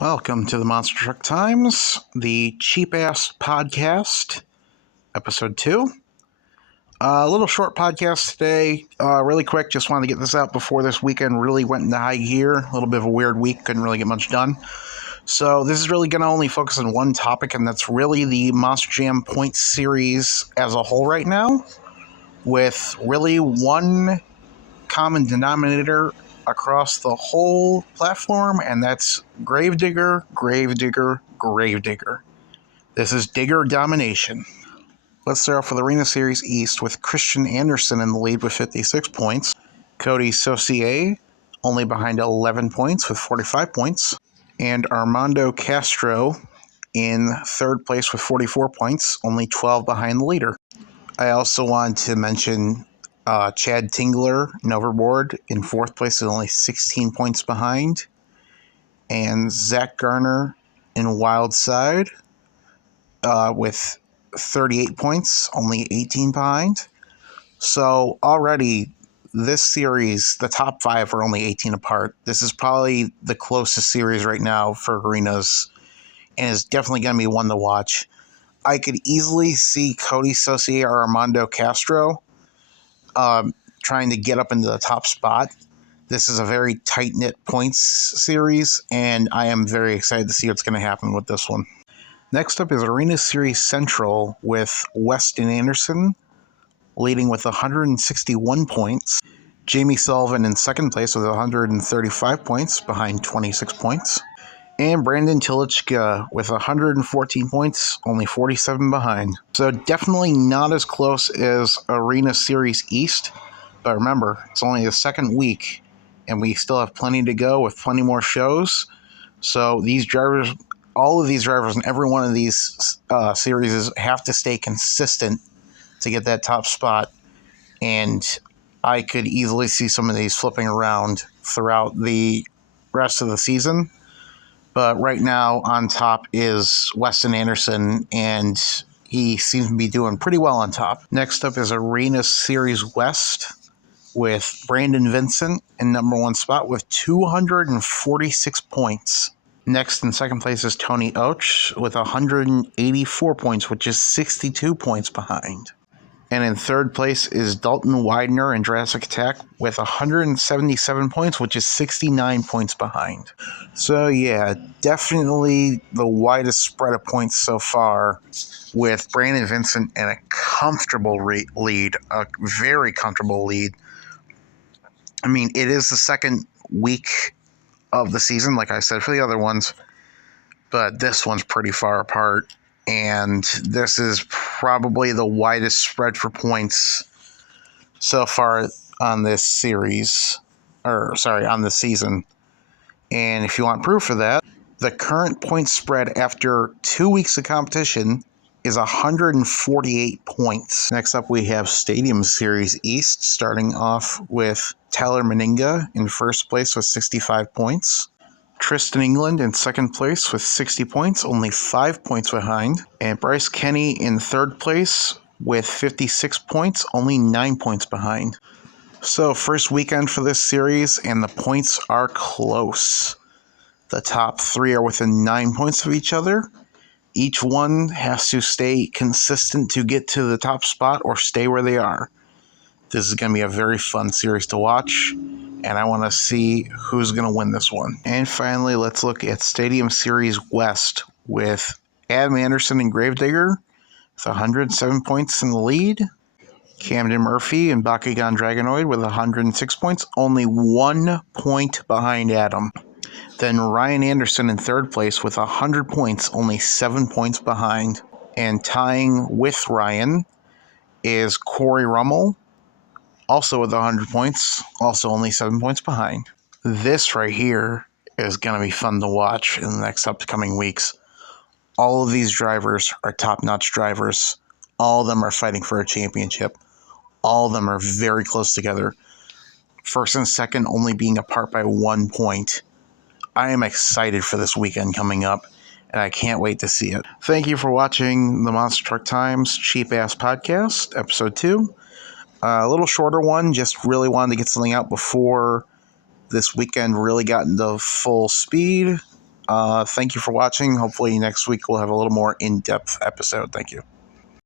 Welcome to the Monster Truck Times, the Cheap Ass Podcast, episode 2. A little short podcast today, really quick. Just wanted to get this out before this weekend really went into high gear. A little bit of a weird week, couldn't really get much done. So this is really going to only focus on one topic, and that's really the Monster Jam points series as a whole right now, with really one common denominator across the whole platform, and that's Gravedigger, Gravedigger, Gravedigger. This is Digger Domination. Let's start off with Arena Series East with Christian Anderson in the lead with 56 points. Cody Saucier only behind 11 points with 45 points. And Armando Castro in third place with 44 points, only 12 behind the leader. I also want to mention Chad Tingler in Overboard in fourth place is only 16 points behind. And Zach Garner in Wild Side with 38 points, only 18 behind. So already this series, the top 5 are only 18 apart. This is probably the closest series right now for arenas, and is definitely going to be one to watch. I could easily see Cody Saucier or Armando Castro trying to get up into the top spot. This is a very tight-knit points series, and I am very excited to see what's going to happen with this one. Next up is Arena Series Central with Weston Anderson leading with 161 points. Jamie Sullivan in second place with 135 points behind 26 points. And Brandon Tilichka with 114 points, only 47 behind. So definitely not as close as Arena Series East. But remember, it's only the second week, and we still have plenty to go with plenty more shows. So these drivers, all of these drivers in every one of these series have to stay consistent to get that top spot. And I could easily see some of these flipping around throughout the rest of the season. But right now on top is Weston Anderson, and he seems to be doing pretty well on top. Next up is Arena Series West with Brandon Vincent in number 1 spot with 246 points. Next in second place is Tony Och with 184 points, which is 62 points behind. And in third place is Dalton Widener in Jurassic Attack with 177 points, which is 69 points behind. So yeah, definitely the widest spread of points so far, with Brandon Vincent in a comfortable lead, a very comfortable lead. I mean, it is the second week of the season, like I said for the other ones, but this one's pretty far apart. And this is probably the widest spread for points so far on this series, on this season. And if you want proof of that, the current point spread after 2 weeks of competition is 148 points. Next up, we have Stadium Series East, starting off with Tyler Meninga in first place with 65 points. Tristan England in second place with 60 points, only 5 points behind. And Bryce Kenny in third place with 56 points, only 9 points behind. So first weekend for this series, and the points are close. The top 3 are within 9 points of each other. Each one has to stay consistent to get to the top spot or stay where they are. This is going to be a very fun series to watch, and I want to see who's going to win this one. And finally, let's look at Stadium Series West with Adam Anderson and Gravedigger with 107 points in the lead. Camden Murphy and Bakugan Dragonoid with 106 points, only 1 point behind Adam. Then Ryan Anderson in third place with 100 points, only 7 points behind. And tying with Ryan is Corey Rummel, also with 100 points, also only 7 points behind. This right here is going to be fun to watch in the next upcoming weeks. All of these drivers are top-notch drivers. All of them are fighting for a championship. All of them are very close together. First and second only being apart by 1 point. I am excited for this weekend coming up, and I can't wait to see it. Thank you for watching the Monster Truck Times Cheap Ass Podcast, Episode 2. A little shorter one, just really wanted to get something out before this weekend really got into full speed. Thank you for watching. Hopefully next week we'll have a little more in-depth episode. Thank you.